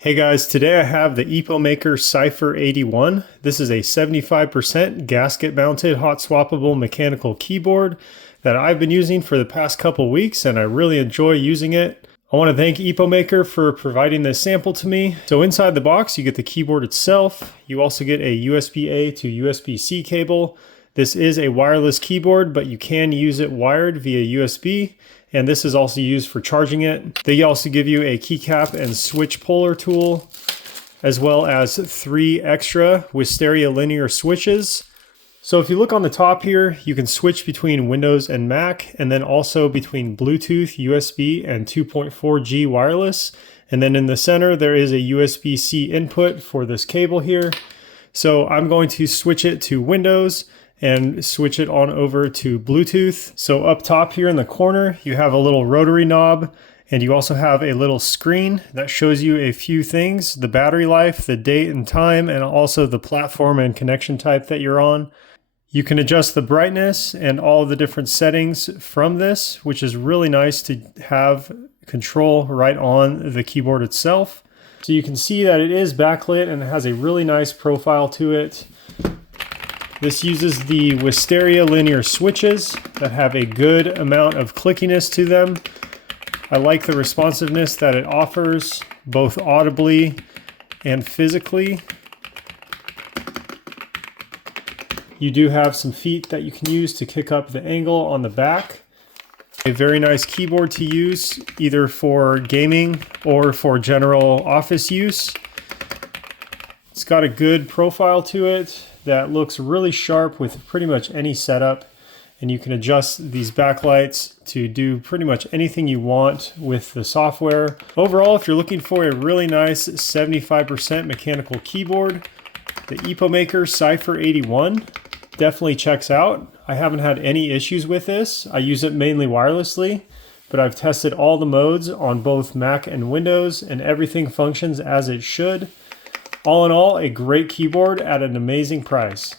Hey guys, today I have the EPOMAKER Cypher81. This is a 75% gasket mounted hot swappable mechanical keyboard that I've been using for the past couple weeks and I really enjoy using it. I want to thank EPOMAKER for providing this sample to me. So inside the box you get the keyboard itself. You also get a USB-A to USB-C cable. This is a wireless keyboard, but you can use it wired via USB. And this is also used for charging it. They also give you a keycap and switch puller tool, as well as 3 extra Wisteria linear switches. So if you look on the top here, you can switch between Windows and Mac, and then also between Bluetooth, USB, and 2.4G wireless. And then in the center, there is a USB-C input for this cable here. So I'm going to switch it to Windows and switch it on over to Bluetooth. So up top here in the corner, you have a little rotary knob, and you also have a little screen that shows you a few things: the battery life, the date and time, and also the platform and connection type that you're on. You can adjust the brightness and all the different settings from this, which is really nice to have control right on the keyboard itself. So you can see that it is backlit and it has a really nice profile to it. This uses the Wisteria linear switches that have a good amount of clickiness to them. I like the responsiveness that it offers, both audibly and physically. You do have some feet that you can use to kick up the angle on the back. A very nice keyboard to use, either for gaming or for general office use. It's got a good profile to it that looks really sharp with pretty much any setup, and you can adjust these backlights to do pretty much anything you want with the software. Overall, if you're looking for a really nice 75% mechanical keyboard, the EPOMAKER Cypher81 definitely checks out. I haven't had any issues with this. I use it mainly wirelessly, but I've tested all the modes on both Mac and Windows, and everything functions as it should. All in all, a great keyboard at an amazing price.